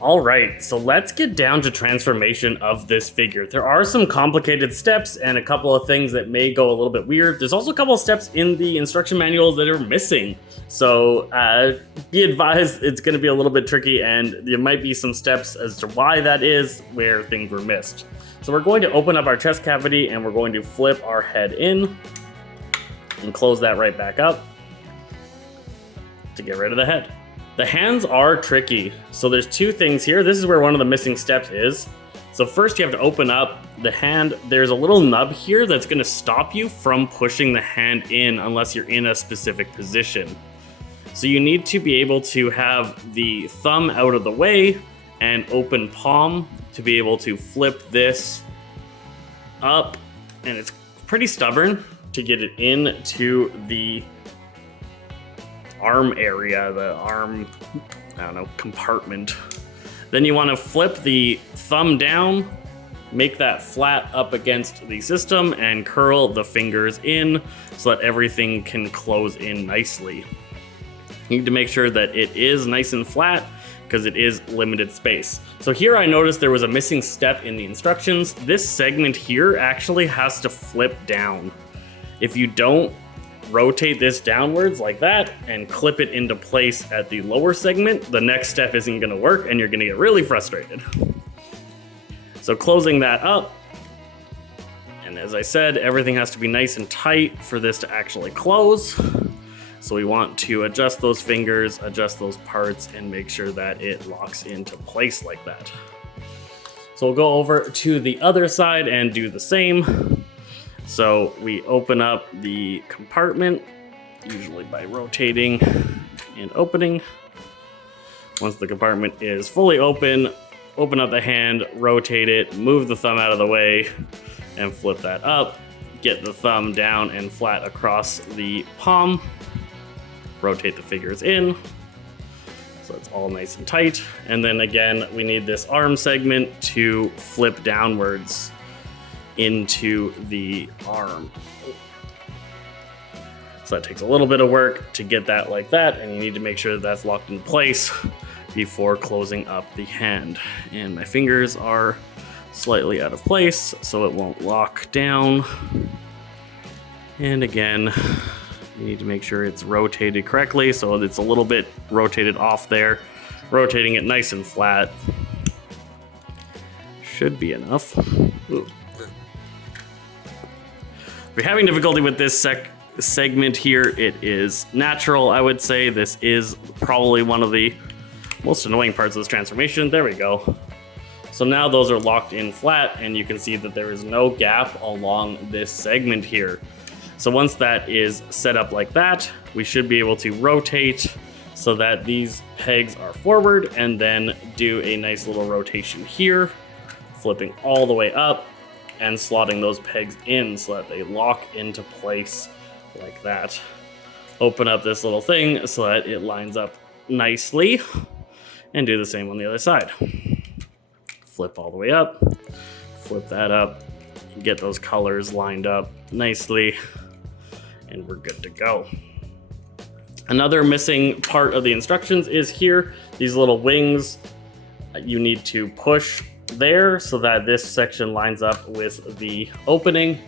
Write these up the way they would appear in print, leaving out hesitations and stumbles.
All right, so let's get down to transformation of this figure. There are some complicated steps and a couple of things that may go a little bit weird. There's also a couple of steps in the instruction manual that are missing. So be advised, it's going to be a little bit tricky, and there might be some steps as to why that is, where things were missed. So we're going to open up our chest cavity and we're going to flip our head in and close that right back up to get rid of the head. The hands are tricky. So there's two things here. This is where one of the missing steps is. So first you have to open up the hand. There's a little nub here that's going to stop you from pushing the hand in unless you're in a specific position. So you need to be able to have the thumb out of the way and open palm to be able to flip this up. And it's pretty stubborn to get it into the arm area, the arm, compartment. Then you want to flip the thumb down, make that flat up against the system, and curl the fingers in so that everything can close in nicely. You need to make sure that it is nice and flat because it is limited space. So here I noticed there was a missing step in the instructions. This segment here actually has to flip down. If you don't rotate this downwards like that and clip it into place at the lower segment, the next step isn't going to work and you're going to get really frustrated. So closing that up, and as I said, everything has to be nice and tight for this to actually close. So we want to adjust those fingers, adjust those parts, and make sure that it locks into place like that. So we'll go over to the other side and do the same. So we open up the compartment, usually by rotating and opening. Once the compartment is fully open, open up the hand, rotate it, move the thumb out of the way, and flip that up. Get the thumb down and flat across the palm. Rotate the fingers in, so it's all nice and tight. And then again, we need this arm segment to flip downwards into the arm. So that takes a little bit of work to get that like that, and you need to make sure that that's locked in place before closing up the hand. And my fingers are slightly out of place, so it won't lock down. And again, you need to make sure it's rotated correctly, so it's a little bit rotated off there. Rotating it nice and flat should be enough. Ooh. If you're having difficulty with this segment here, it is natural, I would say. This is probably one of the most annoying parts of this transformation. There we go. So now those are locked in flat, and you can see that there is no gap along this segment here. So once that is set up like that, we should be able to rotate so that these pegs are forward, and then do a nice little rotation here, flipping all the way up and slotting those pegs in so that they lock into place like that. Open up this little thing so that it lines up nicely, and do the same on the other side. Flip all the way up, flip that up, get those colors lined up nicely, and we're good to go. Another missing part of the instructions is here, these little wings. You need to push there so that this section lines up with the opening.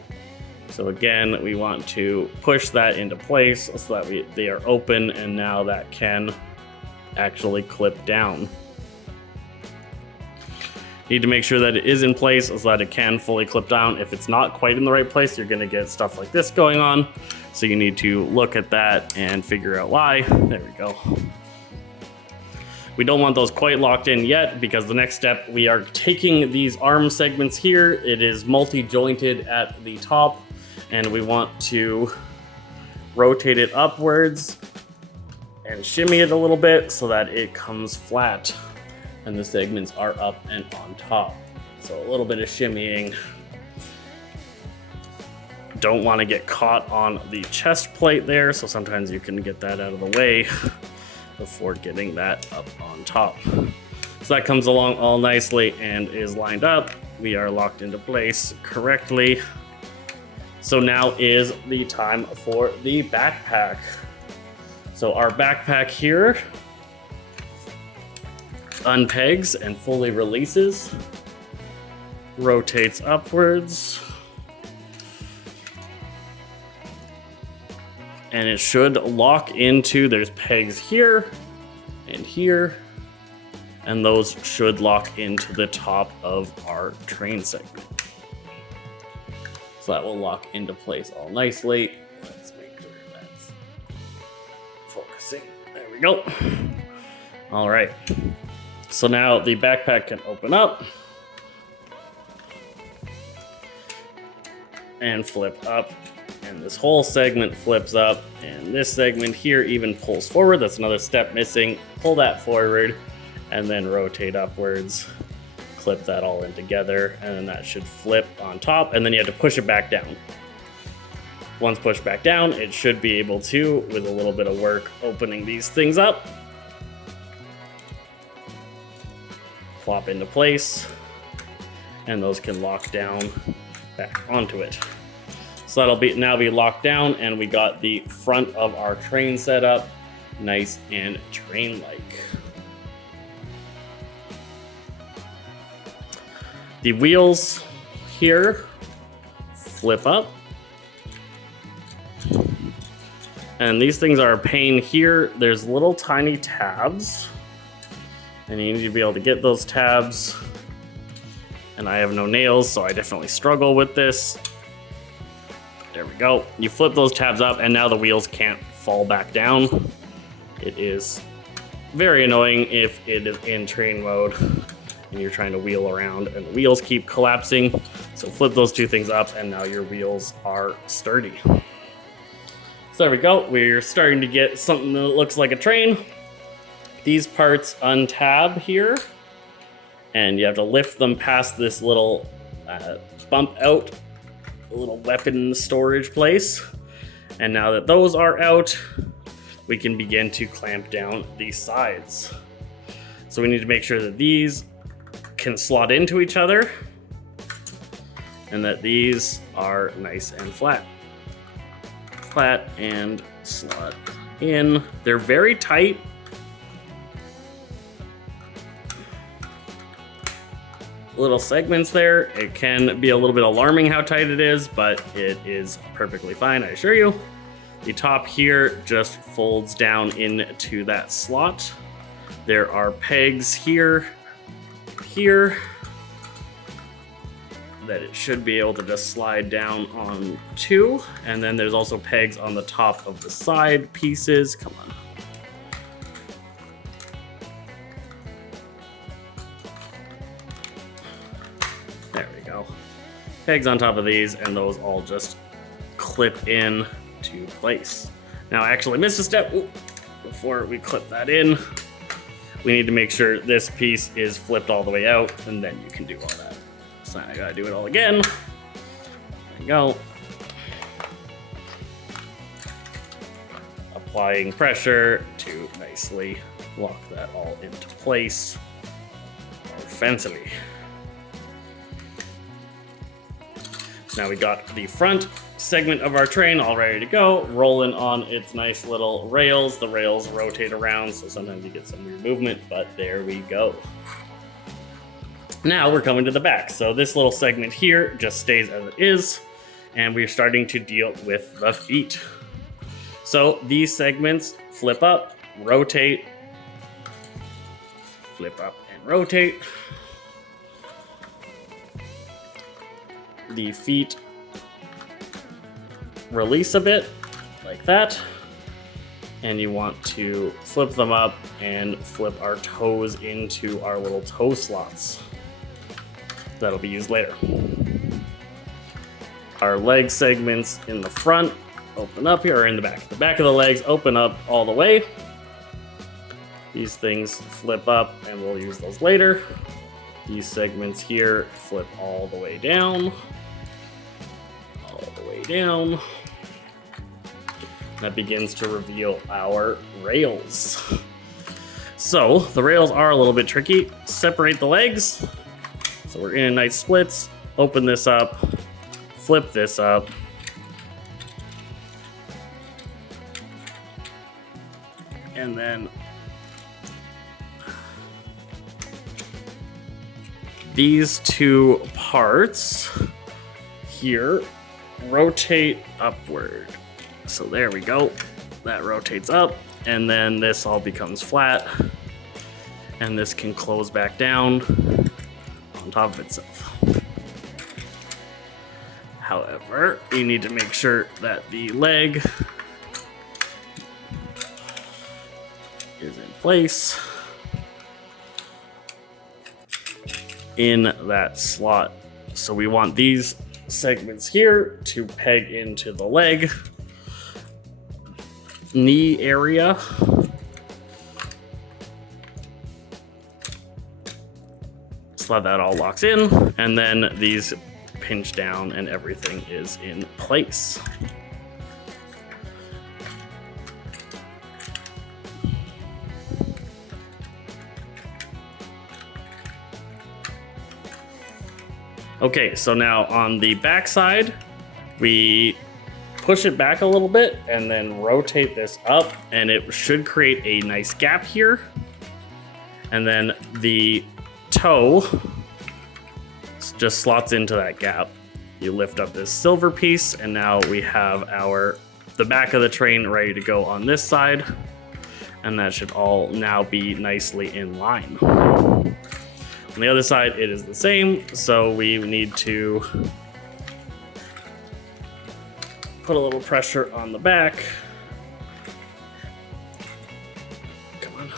So again, we want to push that into place so that they are open, and now that can actually clip down. Need to make sure that it is in place so that it can fully clip down. If it's not quite in the right place, you're going to get stuff like this going on. So you need to look at that and figure out why. There we go. We don't want those quite locked in yet, because the next step, we are taking these arm segments here. It is multi-jointed at the top, and we want to rotate it upwards and shimmy it a little bit so that it comes flat and the segments are up and on top. So a little bit of shimmying. Don't want to get caught on the chest plate there, so sometimes you can get that out of the way before getting that up on top. So that comes along all nicely and is lined up. We are locked into place correctly. So now is the time for the backpack. So our backpack here unpegs and fully releases, rotates upwards, and it should lock into, there's pegs here and here, and those should lock into the top of our train segment. So that will lock into place all nicely. Let's make sure that's focusing. There we go. All right. So now the backpack can open up and flip up, and this whole segment flips up, and this segment here even pulls forward. That's another step missing. Pull that forward and then rotate upwards. Clip that all in together, and then that should flip on top, and then you have to push it back down. Once pushed back down, it should be able to, with a little bit of work, opening these things up, plop into place, and those can lock down back onto it. So that'll now be locked down, and we got the front of our train set up nice and train-like. The wheels here flip up, and these things are a pain here. There's little tiny tabs, and you need to be able to get those tabs, and I have no nails, so I definitely struggle with this. There we go. You flip those tabs up, and now the wheels can't fall back down. It is very annoying if it is in train mode and you're trying to wheel around and the wheels keep collapsing. So flip those two things up, and now your wheels are sturdy. So there we go. We're starting to get something that looks like a train. These parts untab here, and you have to lift them past this little bump out, a little weapon storage place. And now that those are out, we can begin to clamp down these sides. So we need to make sure that these can slot into each other and that these are nice and flat. Flat and slot in. They're very tight. Little segments there. It can be a little bit alarming how tight it is, but it is perfectly fine, I assure you. The top here just folds down into that slot. There are pegs here that it should be able to just slide down on to, and then there's also pegs on the top of the side pieces. Come on. There we go. Pegs on top of these, and those all just clip in to place. Now I actually missed a step. Ooh, before we clip that in. We need to make sure this piece is flipped all the way out, and then you can do all that. So I gotta do it all again. There we go. Applying pressure to nicely lock that all into place fancy. Now we got the front segment of our train all ready to go, rolling on its nice little rails. The rails rotate around, so sometimes you get some weird movement, but there we go. Now we're coming to the back. So this little segment here just stays as it is, and we're starting to deal with the feet. So these segments flip up, rotate, flip up and rotate. The feet release a bit, like that. And you want to flip them up and flip our toes into our little toe slots. That'll be used later. Our leg segments in the front open up here, or in the back. The back of the legs open up all the way. These things flip up, and we'll use those later. These segments here flip all the way down. All the way down. That begins to reveal our rails. So the rails are a little bit tricky. Separate the legs. So we're in nice splits. Open this up. Flip this up. these two parts here rotate upward. So there we go. That rotates up, and then this all becomes flat, and this can close back down on top of itself. However, you need to make sure that the leg is in place in that slot. So we want these segments here to peg into the leg knee area. So that all locks in, and then these pinch down and everything is in place. Okay, so now on the back side, we push it back a little bit and then rotate this up, and it should create a nice gap here. And then the toe just slots into that gap. You lift up this silver piece, and now we have the back of the train ready to go on this side, and that should all now be nicely in line. On the other side, it is the same, so we need to put a little pressure on the back. Come on.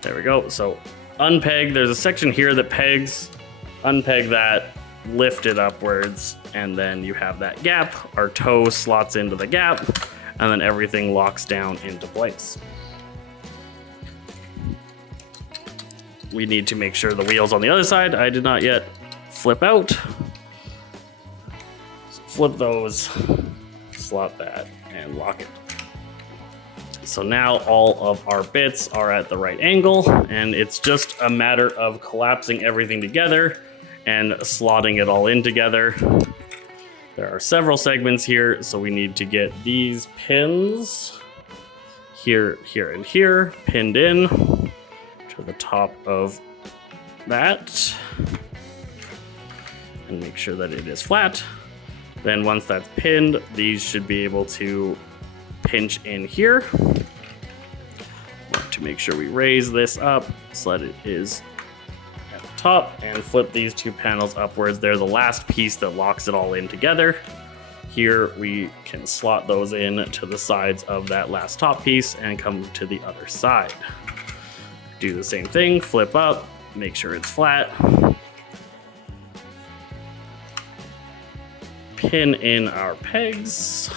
There we go. So unpeg, there's a section here that pegs, unpeg that, lift it upwards, and then you have that gap. Our toe slots into the gap, and then everything locks down into place. We need to make sure the wheels on the other side, I did not yet flip out. So flip those, slot that, and lock it. So now all of our bits are at the right angle, and it's just a matter of collapsing everything together and slotting it all in together. There are several segments here, so we need to get these pins here, here, and here pinned in to the top of that, and make sure that it is flat. Then once that's pinned, these should be able to pinch in here. Want to make sure we raise this up so that it is at the top, and flip these two panels upwards. They're the last piece that locks it all in together. Here we can slot those in to the sides of that last top piece and come to the other side. Do the same thing, flip up, make sure it's flat. Pin in our pegs.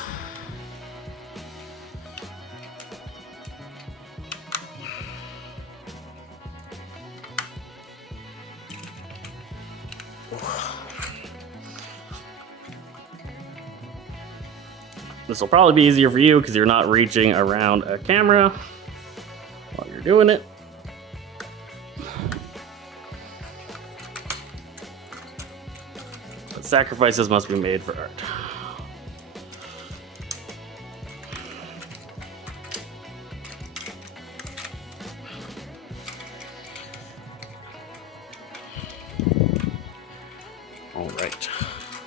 This will probably be easier for you because you're not reaching around a camera while you're doing it. But sacrifices must be made for art. All right.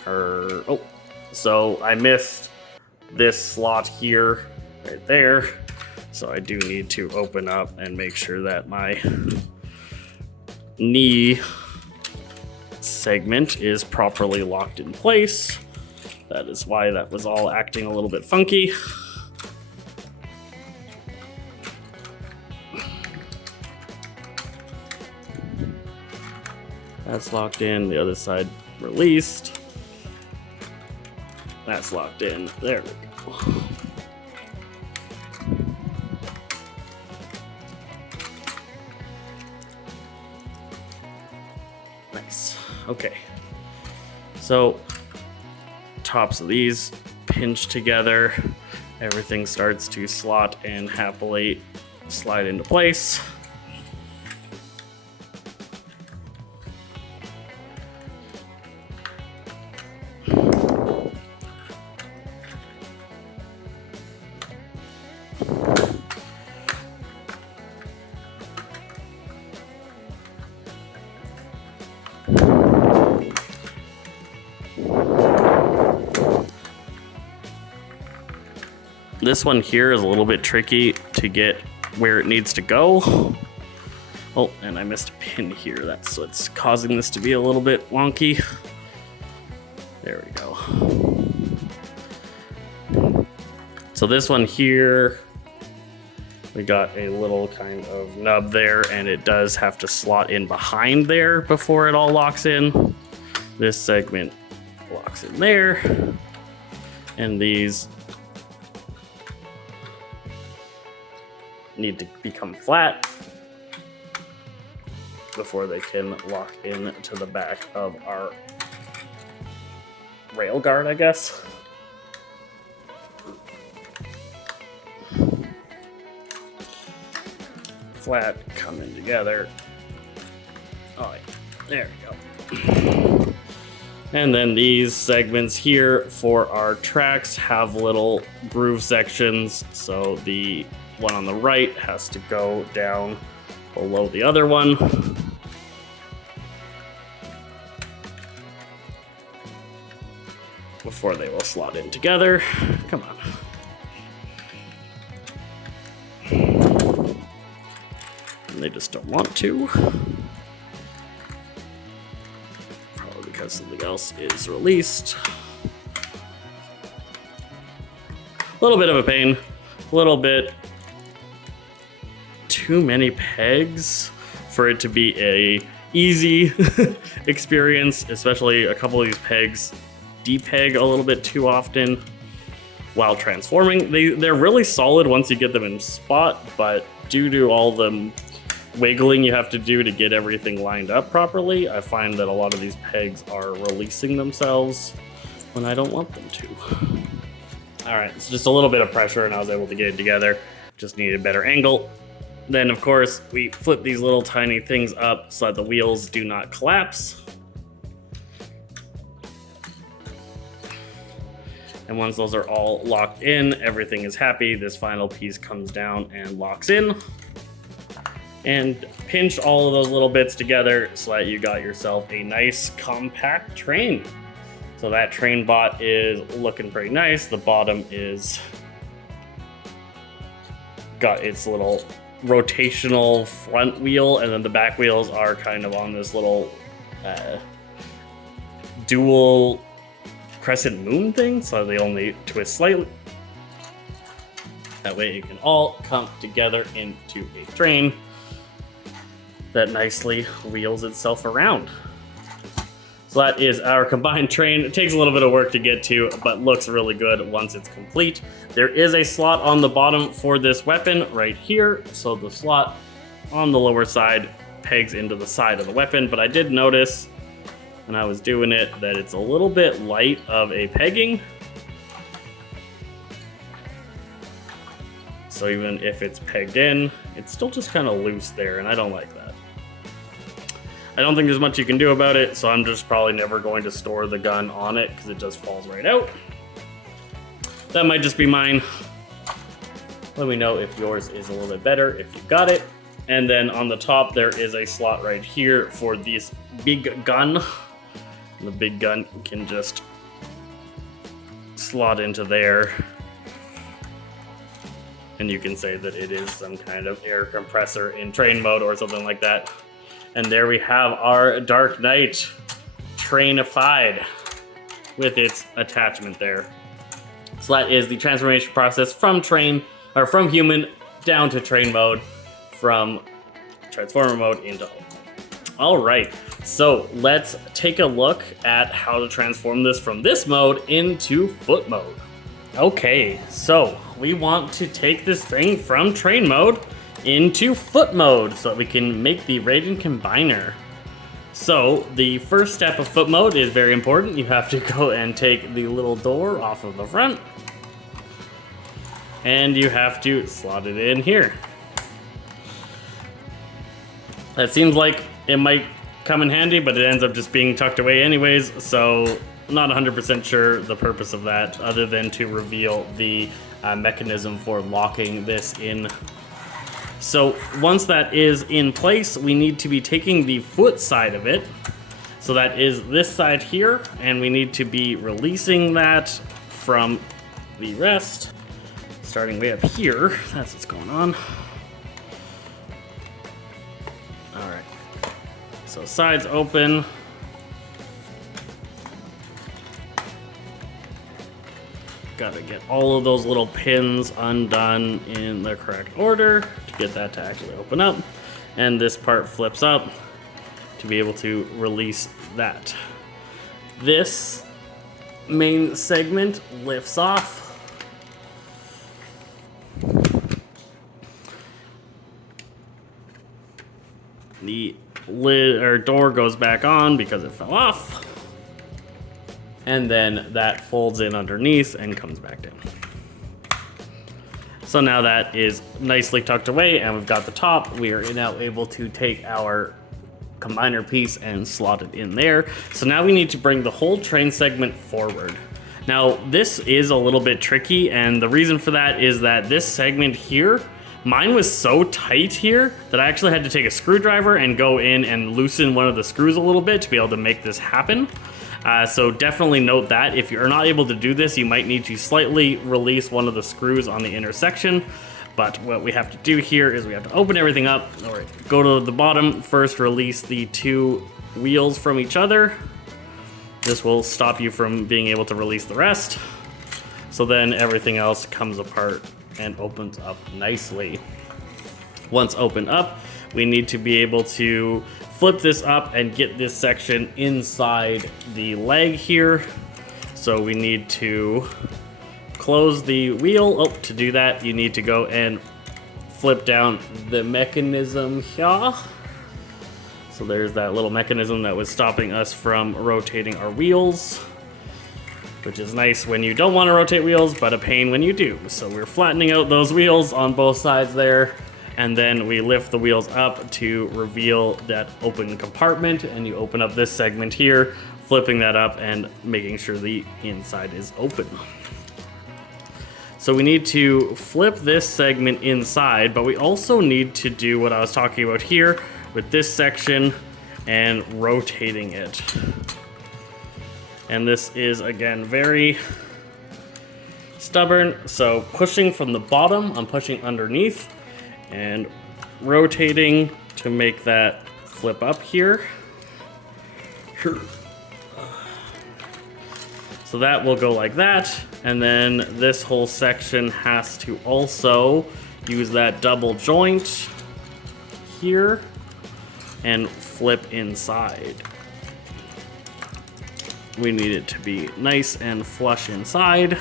Oh, so I missed this slot here, right there. So I do need to open up and make sure that my knee segment is properly locked in place. That is why that was all acting a little bit funky. That's locked in, the other side released. That's locked in, there we go. Nice, okay. So, tops of these pinch together, everything starts to slot and happily slide into place. This one here is a little bit tricky to get where it needs to go. Oh, and I missed a pin here. That's what's causing this to be a little bit wonky. There we go. So this one here, we got a little kind of nub there, and it does have to slot in behind there before it all locks in. This segment locks in there, and these need to become flat before they can lock in to the back of our rail guard, I guess. Flat coming together. Oh, there we go. And then these segments here for our tracks have little groove sections, so the one on the right has to go down below the other one. Before they will slot in together. Come on. And they just don't want to. Probably because something else is released. A little bit of a pain. A little bit too many pegs for it to be a easy experience, especially a couple of these pegs depeg a little bit too often while transforming. They're really solid once you get them in spot, but due to all the wiggling you have to do to get everything lined up properly, I find that a lot of these pegs are releasing themselves when I don't want them to. All right, it's just a little bit of pressure and I was able to get it together. Just needed a better angle. Then of course we flip these little tiny things up so that the wheels do not collapse. And once those are all locked in, everything is happy. This final piece comes down and locks in. And pinch all of those little bits together so that you got yourself a nice compact train. So that train bot is looking pretty nice. The bottom is got its little rotational front wheel, and then the back wheels are kind of on this little dual crescent moon thing, so they only twist slightly. That way it can all come together into a train that nicely wheels itself around. So that is our combined train. It takes a little bit of work to get to, but looks really good once it's complete. There is a slot on the bottom for this weapon right here. So the slot on the lower side pegs into the side of the weapon, but I did notice when I was doing it that it's a little bit light of a pegging. So even if it's pegged in, it's still just kind of loose there, and I don't like that. I don't think there's much you can do about it, so I'm just probably never going to store the gun on it because it just falls right out. That might just be mine. Let me know if yours is a little bit better, if you've got it. And then on the top, there is a slot right here for this big gun. The big gun can just slot into there. And you can say that it is some kind of air compressor in train mode or something like that. And there we have our Dark Knight trainified with its attachment there. So that is the transformation process from human down to train mode, from transformer mode into Hulk. All right, so let's take a look at how to transform this from this mode into foot mode. Okay, so we want to take this thing from train mode into foot mode so that we can make the Radiant Combiner. So the first step of foot mode is very important. You have to go and take the little door off of the front, and you have to slot it in here. That seems like it might come in handy, but it ends up just being tucked away anyways, so I'm not 100% sure the purpose of that, other than to reveal the mechanism for locking this in. So once that is in place, we need to be taking the foot side of it. So that is this side here, and we need to be releasing that from the rest. starting way up here. That's what's going on. All right. So sides open. Got to get all of those little pins undone in the correct order to get that to actually open up. And this part flips up to be able to release that. This main segment lifts off. The lid or door goes back on because it fell off. And then that folds in underneath and comes back down. So now that is nicely tucked away and we've got the top. We are now able to take our combiner piece and slot it in there. So now we need to bring the whole train segment forward. Now this is a little bit tricky, and the reason for that is that this segment here, mine was so tight here that I actually had to take a screwdriver and go in and loosen one of the screws a little bit to be able to make this happen. So definitely note that if you're not able to do this, you might need to slightly release one of the screws on the intersection. But what we have to do here is we have to open everything up. All right, go to the bottom, first release the two wheels from each other. This will stop you from being able to release the rest. So then everything else comes apart and opens up nicely. Once opened up, we need to be able to flip this up and get this section inside the leg here. So we need to close the wheel. Oh, to do that, you need to go and flip down the mechanism here. So there's that little mechanism that was stopping us from rotating our wheels, which is nice when you don't want to rotate wheels, but a pain when you do. So we're flattening out those wheels on both sides there. And then we lift the wheels up to reveal that open compartment, and you open up this segment here, flipping that up and making sure the inside is open. So we need to flip this segment inside, but we also need to do what I was talking about here with this section and rotating it. And this is, again, very stubborn. So pushing from the bottom, I'm pushing underneath and rotating to make that flip up here. So that will go like that, and then this whole section has to also use that double joint here and flip inside. We need it to be nice and flush inside.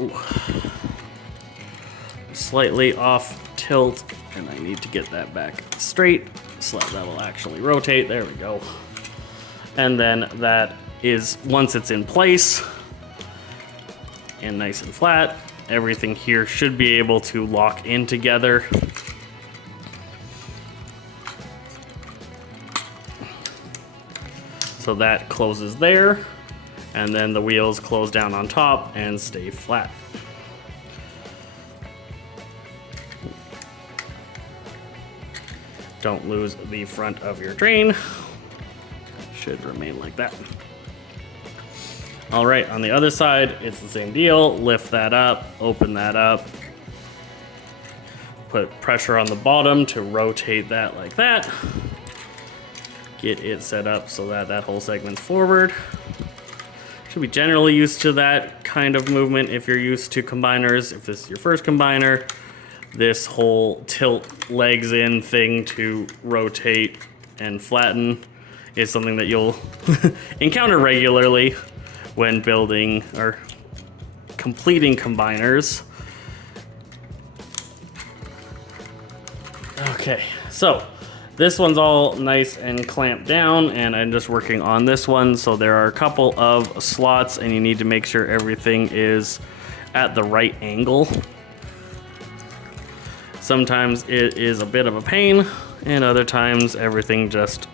Ooh. Slightly off tilt, and I need to get that back straight so that will actually rotate. There we go. And then that is, once it's in place and nice and flat, everything here should be able to lock in together. So that closes there, and then the wheels close down on top and stay flat. Don't lose the front of your train. Should remain like that. All right, on the other side, it's the same deal. Lift that up, open that up. Put pressure on the bottom to rotate that like that. Get it set up so that that whole segment's forward. Should be generally used to that kind of movement if you're used to combiners. If this is your first combiner, this whole tilt legs in thing to rotate and flatten is something that you'll encounter regularly when building or completing combiners. Okay, so this one's all nice and clamped down, and I'm just working on this one. So there are a couple of slots, and you need to make sure everything is at the right angle. Sometimes it is a bit of a pain, and other times everything just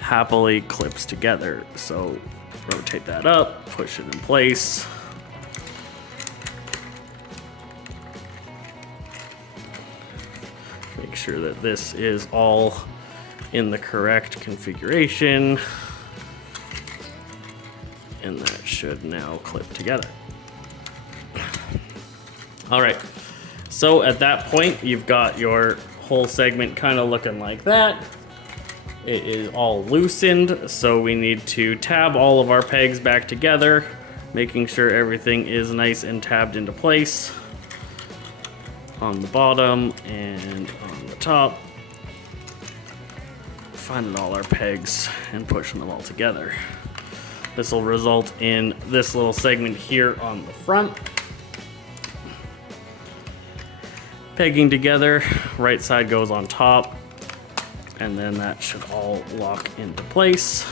happily clips together. So rotate that up, push it in place. Make sure that this is all in the correct configuration. And that should now clip together. All right, so at that point, you've got your whole segment kind of looking like that. It is all loosened, so we need to tab all of our pegs back together, making sure everything is nice and tabbed into place on the bottom and on the top. Finding all our pegs and pushing them all together. This will result in this little segment here on the front. Pegging together, right side goes on top, and then that should all lock into place.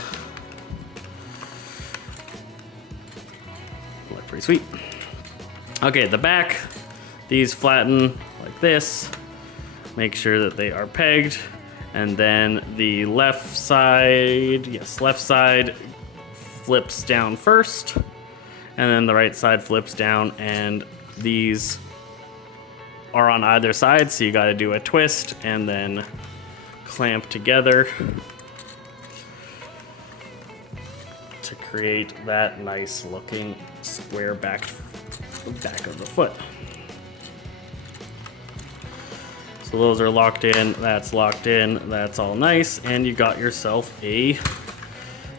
Look pretty sweet. Okay, the back, these flatten like this. Make sure that they are pegged, and then the left side, left side flips down first, and then the right side flips down, and these are on either side, so you got to do a twist and then clamp together to create that nice looking square back of the foot. So those are locked in, that's locked in, that's all nice, and you got yourself a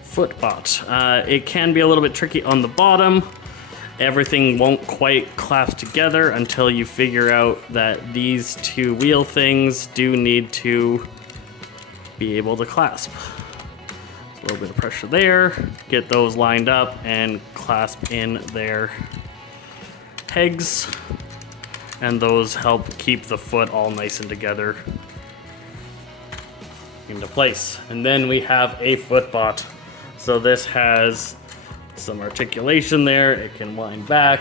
footbot. It can be a little bit tricky on the bottom. Everything won't quite clasp together until you figure out that these two wheel things do need to be able to clasp. A little bit of pressure there, get those lined up and clasp in their pegs, and those help keep the foot all nice and together into place. And then we have a footbot. So this has some articulation there. It can wind back.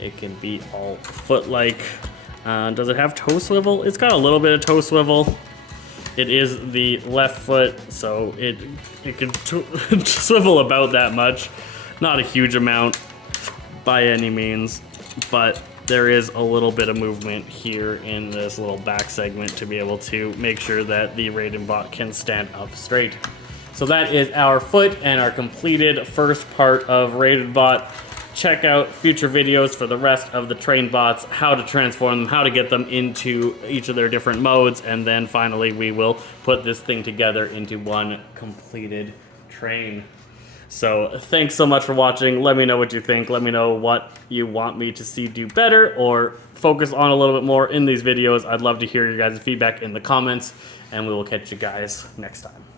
It can be all foot-like. Does it have toe swivel? It's got a little bit of toe swivel. It is the left foot, so it can swivel about that much. Not a huge amount by any means, but there is a little bit of movement here in this little back segment to be able to make sure that the Raiden bot can stand up straight. So that is our foot and our completed first part of Raiden bot. Check out future videos for the rest of the train bots, how to transform them, how to get them into each of their different modes, and then finally we will put this thing together into one completed train. So thanks so much for watching. Let me know what you think. Let me know what you want me to see do better or focus on a little bit more in these videos. I'd love to hear your guys' feedback in the comments, and we will catch you guys next time.